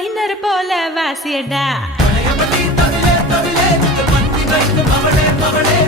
Minor போல வாசியடா. மலையமல்லி தவிலே தவிலே, மஞ்சி வைத்து மகளே மகளே